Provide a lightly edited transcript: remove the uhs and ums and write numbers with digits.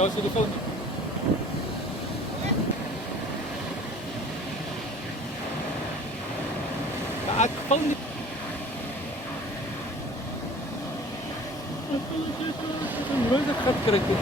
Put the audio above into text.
luister de telefoon niet. Ja, ik gewoon niet. Dat gaat krijgen.